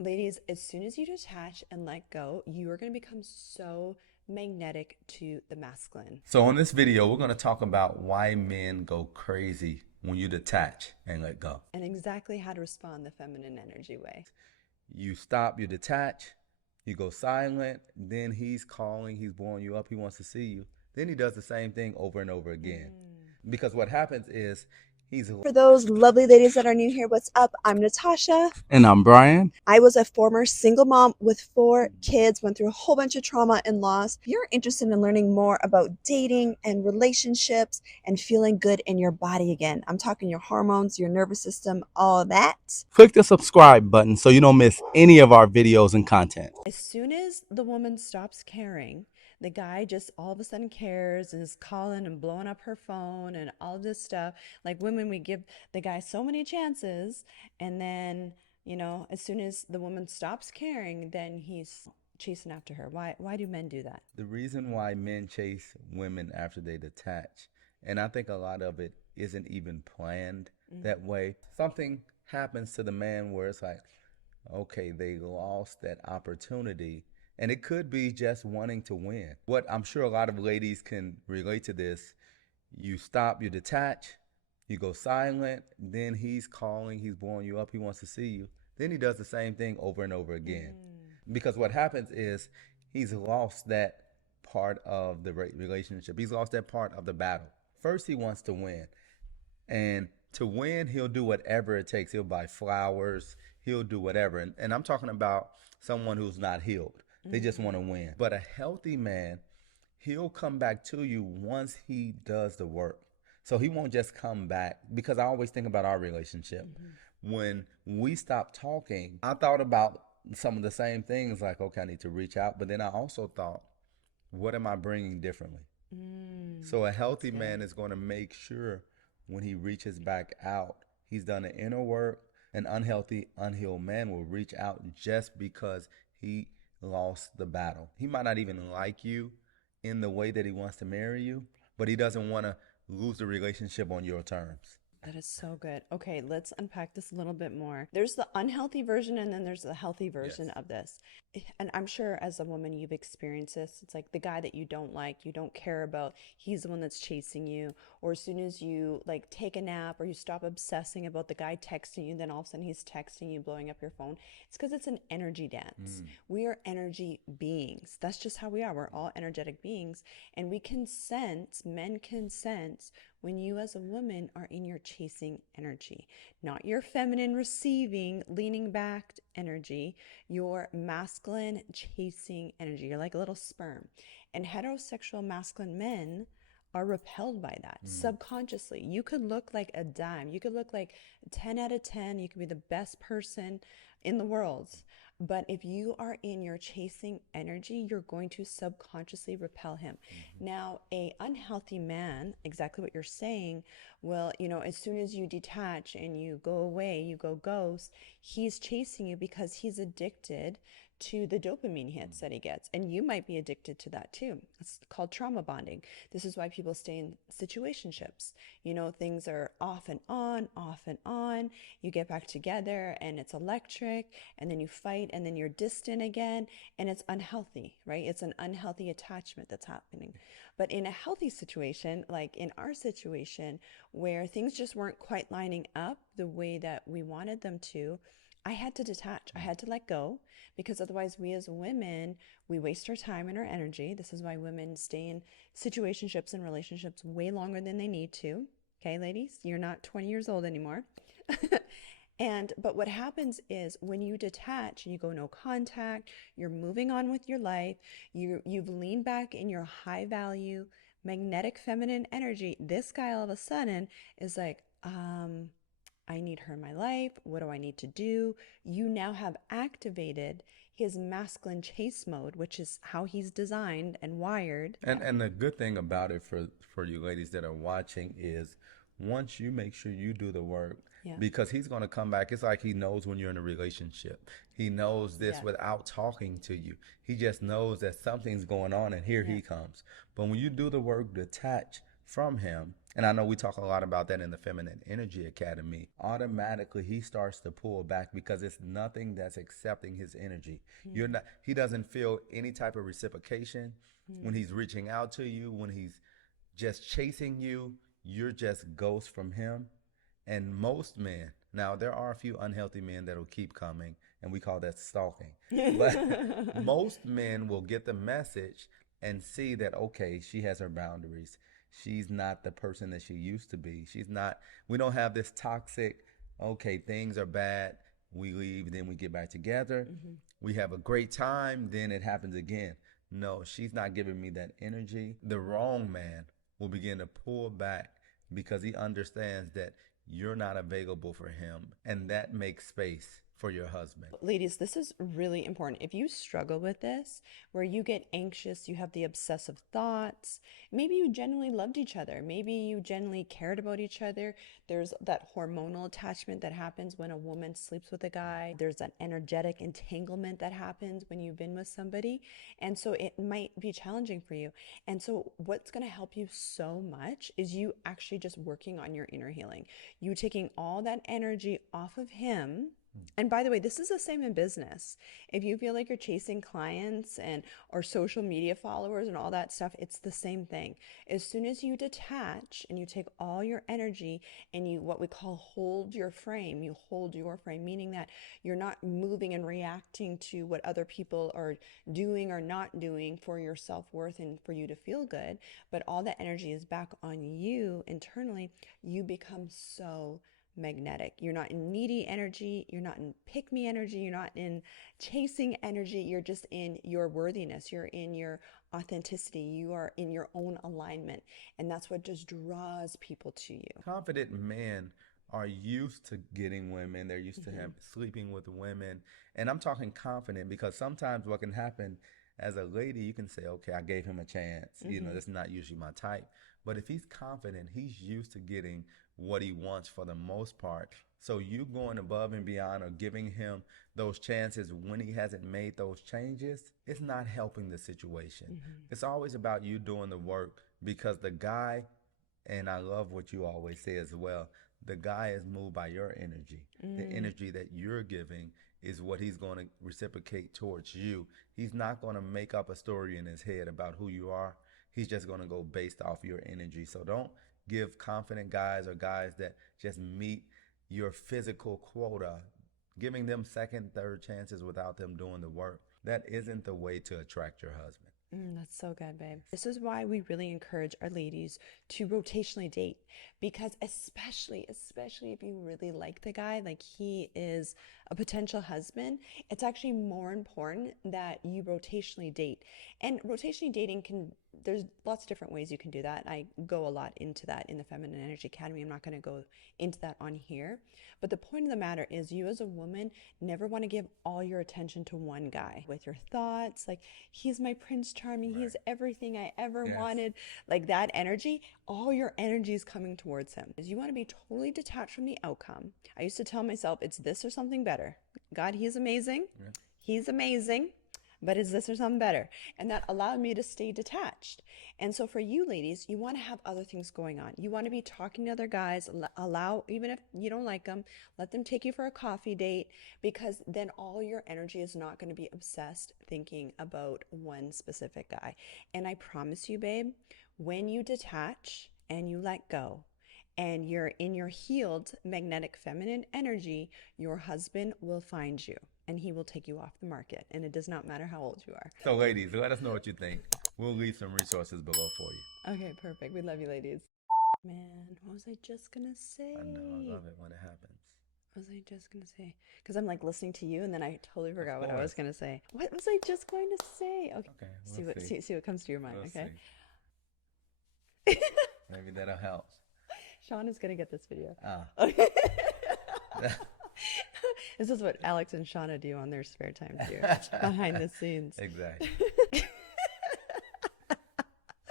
Ladies, as soon as you detach and let go, you are going to become so magnetic to the masculine. So, in this video, we're going to talk about why men go crazy when you detach and let go. And exactly how to respond the feminine energy way. You stop, you detach, you go silent, then he's calling, he's blowing you up, he wants to see you. Then he does the same thing over and over again. Because what happens is he's. For those lovely ladies that are new here, what's up? I'm Natasha. And I'm Brian. I was a former single mom with 4 kids, went through a whole bunch of trauma and loss. If you're interested in learning more about dating and relationships and feeling good in your body again, I'm talking your hormones, your nervous system, all that. Click the subscribe button so you don't miss any of our videos and content. As soon as the woman stops caring, the guy just all of a sudden cares and is calling and blowing up her phone and all of this stuff. Like women, we give the guy so many chances, and then, as soon as the woman stops caring, then he's chasing after her. Why do men do that? The reason why men chase women after they detach, and I think a lot of it isn't even planned that way. Something happens to the man where it's like, okay, they lost that opportunity. And it could be just wanting to win. What I'm sure a lot of ladies can relate to this, you stop, you detach, you go silent, then he's calling, he's blowing you up, he wants to see you. Then he does the same thing over and over again. Because what happens is he's lost that part of the relationship. He's lost that part of the battle. First, he wants to win. And to win, he'll do whatever it takes. He'll buy flowers, he'll do whatever. And I'm talking about someone who's not healed. They just want to win. But a healthy man, he'll come back to you once he does the work. So he won't just come back, because I always think about our relationship. When we stopped talking, I thought about some of the same things, like, okay, I need to reach out. But then I also thought, what am I bringing differently? So a healthy man is going to make sure when he reaches back out, he's done the inner work. An unhealthy, unhealed man will reach out just because he lost the battle. He might not even like you in the way that he wants to marry you, but he doesn't want to lose the relationship on your terms. That is so good. Okay, let's unpack this a little bit more. There's the unhealthy version, and then there's the healthy version Yes. of this. And I'm sure as a woman, you've experienced this. It's like the guy that you don't like, you don't care about, he's the one that's chasing you. Or as soon as you like take a nap or you stop obsessing about the guy texting you, then all of a sudden he's texting you, blowing up your phone. It's because it's an energy dance. We are energy beings. That's just how we are. We're all energetic beings. And we can sense, men can sense when you as a woman are in your chasing energy, not your feminine receiving, leaning back energy, your masculine chasing energy. You're like a little sperm. And heterosexual masculine men are repelled by that subconsciously. You could look like a dime. You could look like 10 out of 10. You could be the best person in the world. But if you are in your chasing energy, you're going to subconsciously repel him. Now, a unhealthy man, exactly what you're saying, will, as soon as you detach and you go away, you go ghost, he's chasing you because he's addicted to the dopamine hits that he gets. And you might be addicted to that too. It's called trauma bonding. This is why people stay in situationships. Things are off and on, off and on. You get back together and it's electric, and then you fight, and then you're distant again, and it's unhealthy, right? It's an unhealthy attachment that's happening. But in a healthy situation, like in our situation, where things just weren't quite lining up the way that we wanted them to, I had to detach. I had to let go, because otherwise we as women, we waste our time and our energy. This is why women stay in situationships and relationships way longer than they need to. Okay, ladies, you're not 20 years old anymore. But what happens is when you detach and you go no contact, you're moving on with your life, you've leaned back in your high value magnetic feminine energy. This guy all of a sudden is like, I need her in my life. What do I need to do? You now have activated his masculine chase mode, which is how he's designed and wired. And the good thing about it for you ladies that are watching is, once you make sure you do the work, Yeah. because he's going to come back. It's like he knows when you're in a relationship. He knows this Yeah. without talking to you. He just knows that something's going on, and here Yeah. he comes. But when you do the work, detach, from him, and I know we talk a lot about that in the Feminine Energy Academy, automatically he starts to pull back because it's nothing that's accepting his energy. You're not, he doesn't feel any type of reciprocation when he's reaching out to you, when he's just chasing you, you're just ghost from him. And most men, now there are a few unhealthy men that'll keep coming, and we call that stalking. But most men will get the message and see that, okay, she has her boundaries. She's not the person that she used to be. She's not, we don't have this toxic, okay, things are bad, we leave, then we get back together. We have a great time, then it happens again. No, she's not giving me that energy. The wrong man will begin to pull back because he understands that you're not available for him, and that makes space for your husband. Ladies, this is really important. If you struggle with this, where you get anxious, you have the obsessive thoughts, maybe you genuinely loved each other, maybe you genuinely cared about each other. There's that hormonal attachment that happens when a woman sleeps with a guy. There's that energetic entanglement that happens when you've been with somebody. And so it might be challenging for you. And so what's going to help you so much is you actually just working on your inner healing. You taking all that energy off of him. And by the way, this is the same in business. If you feel like you're chasing clients and or social media followers and all that stuff, it's the same thing. As soon as you detach and you take all your energy and you what we call hold your frame, you hold your frame, meaning that you're not moving and reacting to what other people are doing or not doing for your self-worth and for you to feel good, but all that energy is back on you internally, you become so magnetic. You're not in needy energy, you're not in pick me energy, you're not in chasing energy, you're just in your worthiness, you're in your authenticity, you are in your own alignment, and that's what just draws people to you. Confident men are used to getting women, they're used to him sleeping with women. And I'm talking confident because sometimes what can happen as a lady, you can say, okay, I gave him a chance. You know, that's not usually my type. But if he's confident, he's used to getting what he wants for the most part. So you going above and beyond or giving him those chances when he hasn't made those changes, it's not helping the situation. It's always about you doing the work because the guy, and I love what you always say as well, the guy is moved by your energy. The energy that you're giving is what he's going to reciprocate towards you. He's not going to make up a story in his head about who you are. He's just going to go based off your energy. So don't give confident guys or guys that just meet your physical quota, giving them second, third chances without them doing the work. That isn't the way to attract your husband. That's so good, babe. This is why we really encourage our ladies to rotationally date, because especially if you really like the guy, like he is a potential husband, it's actually more important that you rotationally date. And rotationally dating there's lots of different ways you can do that. I go a lot into that in the Feminine Energy Academy. I'm not going to go into that on here. But the point of the matter is you as a woman never want to give all your attention to one guy with your thoughts. Like, he's my Prince Charming. Right. He's everything I ever wanted. Like that energy, all your energy is coming towards him. You want to be totally detached from the outcome. I used to tell myself it's this or something better. God, he's amazing. Yeah. He's amazing. But is this or something better? And that allowed me to stay detached. And so for you ladies, you want to have other things going on. You want to be talking to other guys, allow, even if you don't like them, let them take you for a coffee date, because then all your energy is not going to be obsessed thinking about one specific guy. And I promise you, babe, when you detach and you let go, and you're in your healed magnetic feminine energy, your husband will find you and he will take you off the market. And it does not matter how old you are. So ladies, let us know what you think. We'll leave some resources below for you. Okay, perfect. We love you, ladies. Man, what was I just gonna say? I know, I love it when it happens. What was I just gonna say? Because I'm like listening to you and then I totally forgot what I was gonna say. What was I just going to say? Okay, see what comes to your mind, okay? Maybe that'll help. Sean is going to get this video. Okay. This is what Alex and Shauna do on their spare time too, behind the scenes. Exactly.